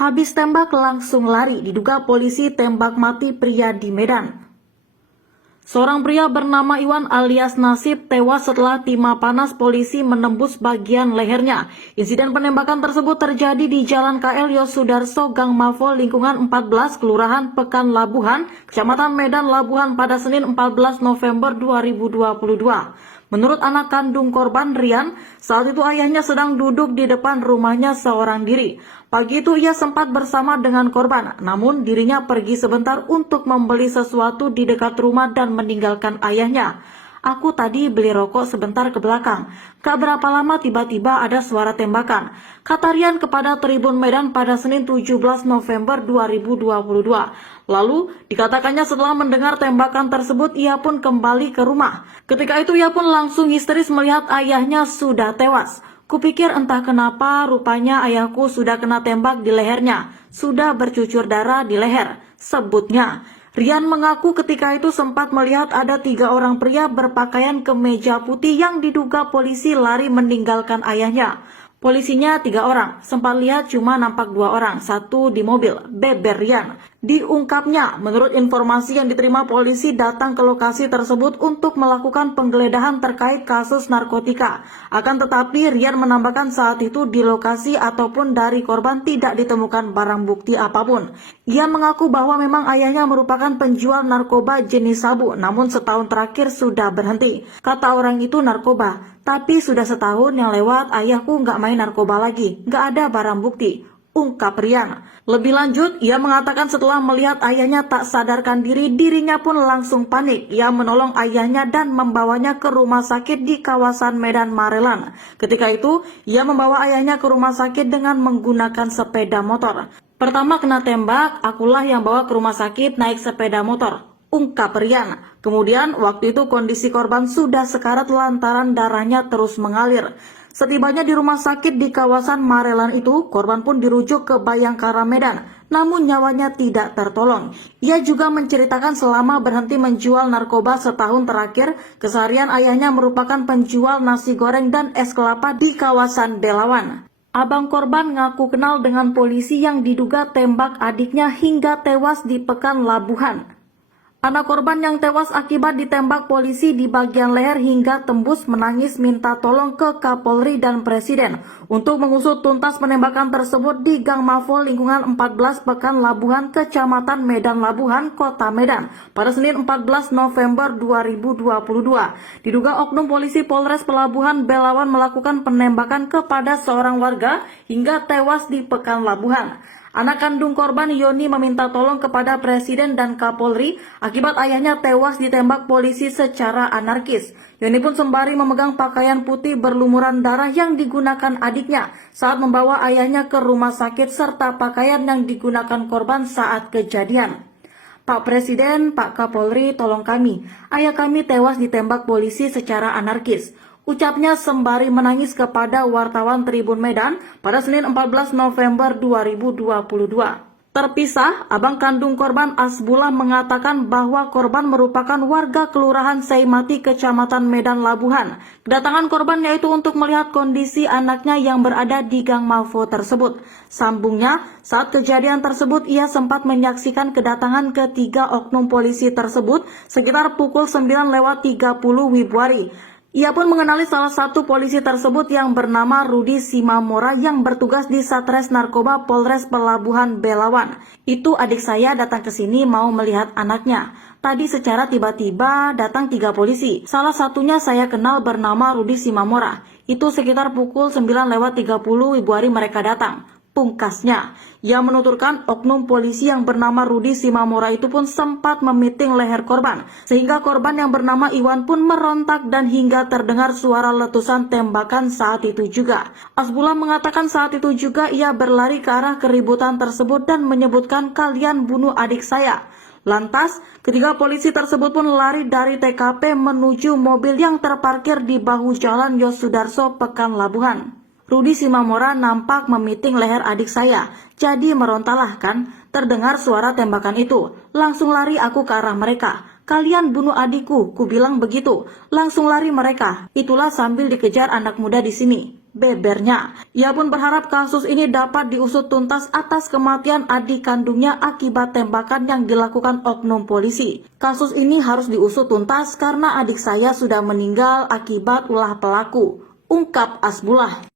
Habis tembak langsung lari, diduga polisi tembak mati pria di Medan. Seorang pria bernama Iwan alias Nasib tewas setelah timah panas polisi menembus bagian lehernya. Insiden penembakan tersebut terjadi di Jalan KL Yosudarso, Gang Mafol, lingkungan 14, Kelurahan Pekan Labuhan, Kecamatan Medan Labuhan pada Senin 14 November 2022. Menurut anak kandung korban, Rian, saat itu ayahnya sedang duduk di depan rumahnya seorang diri. Pagi itu ia sempat bersama dengan korban, namun dirinya pergi sebentar untuk membeli sesuatu di dekat rumah dan meninggalkan ayahnya. Aku tadi beli rokok sebentar ke belakang. Gak berapa lama tiba-tiba ada suara tembakan. Kata Rian kepada Tribun Medan pada Senin 17 November 2022. Lalu, dikatakannya setelah mendengar tembakan tersebut, ia pun kembali ke rumah. Ketika itu ia pun langsung histeris melihat ayahnya sudah tewas. Kupikir entah kenapa rupanya ayahku sudah kena tembak di lehernya. Sudah bercucur darah di leher, sebutnya. Rian mengaku ketika itu sempat melihat ada 3 orang pria berpakaian kemeja putih yang diduga polisi lari meninggalkan ayahnya. Polisinya 3 orang, sempat lihat cuma nampak 2 orang, 1 di mobil, beber Rian. Diungkapnya, menurut informasi yang diterima polisi datang ke lokasi tersebut untuk melakukan penggeledahan terkait kasus narkotika. Akan tetapi Rian menambahkan saat itu di lokasi ataupun dari korban tidak ditemukan barang bukti apapun. Ia mengaku bahwa memang ayahnya merupakan penjual narkoba jenis sabu, namun setahun terakhir sudah berhenti. Kata orang itu narkoba, tapi sudah setahun yang lewat ayahku nggak main narkoba lagi, nggak ada barang bukti, ungkap Rian. Lebih lanjut, ia mengatakan setelah melihat ayahnya tak sadarkan diri, dirinya pun langsung panik. Ia menolong ayahnya dan membawanya ke rumah sakit di kawasan Medan Marelan. Ketika itu, ia membawa ayahnya ke rumah sakit dengan menggunakan sepeda motor. Pertama kena tembak, akulah yang bawa ke rumah sakit naik sepeda motor, ungkap Rian. Kemudian waktu itu kondisi korban sudah sekarat lantaran darahnya terus mengalir. Setibanya di rumah sakit di kawasan Marelan itu, korban pun dirujuk ke Bayangkara Medan, namun nyawanya tidak tertolong. Ia juga menceritakan selama berhenti menjual narkoba setahun terakhir, keseharian ayahnya merupakan penjual nasi goreng dan es kelapa di kawasan Belawan. Abang korban ngaku kenal dengan polisi yang diduga tembak adiknya hingga tewas di Pekan Labuhan. Anak korban yang tewas akibat ditembak polisi di bagian leher hingga tembus menangis minta tolong ke Kapolri dan Presiden untuk mengusut tuntas penembakan tersebut di Gang Mafol lingkungan 14 Pekan Labuhan, Kecamatan Medan Labuhan, Kota Medan pada Senin 14 November 2022. Diduga oknum polisi Polres Pelabuhan Belawan melakukan penembakan kepada seorang warga hingga tewas di Pekan Labuhan. Anak kandung korban Yoni meminta tolong kepada Presiden dan Kapolri akibat ayahnya tewas ditembak polisi secara anarkis. Yoni pun sembari memegang pakaian putih berlumuran darah yang digunakan adiknya saat membawa ayahnya ke rumah sakit serta pakaian yang digunakan korban saat kejadian. Pak Presiden, Pak Kapolri, tolong kami. Ayah kami tewas ditembak polisi secara anarkis, ucapnya sembari menangis kepada wartawan Tribun Medan pada Senin 14 November 2022. Terpisah, abang kandung korban Asbullah mengatakan bahwa korban merupakan warga Kelurahan Seimati, Kecamatan Medan Labuhan. Kedatangan korban yaitu untuk melihat kondisi anaknya yang berada di Gang Mafo tersebut. Sambungnya, saat kejadian tersebut ia sempat menyaksikan kedatangan ketiga oknum polisi tersebut sekitar pukul 9:30 Wibwari. Ia pun mengenali salah satu polisi tersebut yang bernama Rudi Simamora yang bertugas di Satres Narkoba Polres Pelabuhan Belawan. Itu adik saya datang ke sini mau melihat anaknya. Tadi secara tiba-tiba datang 3 polisi. Salah satunya saya kenal bernama Rudi Simamora. Itu sekitar pukul 9:30 Wibwari mereka datang. Pungkasnya, ia menuturkan oknum polisi yang bernama Rudi Simamora itu pun sempat memiting leher korban, sehingga korban yang bernama Iwan pun merontak dan hingga terdengar suara letusan tembakan saat itu juga. Asbullah mengatakan saat itu juga ia berlari ke arah keributan tersebut dan menyebutkan kalian bunuh adik saya. Lantas, ketiga polisi tersebut pun lari dari TKP menuju mobil yang terparkir di bahu jalan Yosudarso, Pekan Labuhan. Rudi Simamora nampak memiting leher adik saya, jadi merontalah kan, terdengar suara tembakan itu. Langsung lari aku ke arah mereka. Kalian bunuh adikku, ku bilang begitu. Langsung lari mereka. Itulah sambil dikejar anak muda di sini. bebernya. Ia pun berharap kasus ini dapat diusut tuntas atas kematian adik kandungnya akibat tembakan yang dilakukan oknum polisi. Kasus ini harus diusut tuntas karena adik saya sudah meninggal akibat ulah pelaku, ungkap Asbullah.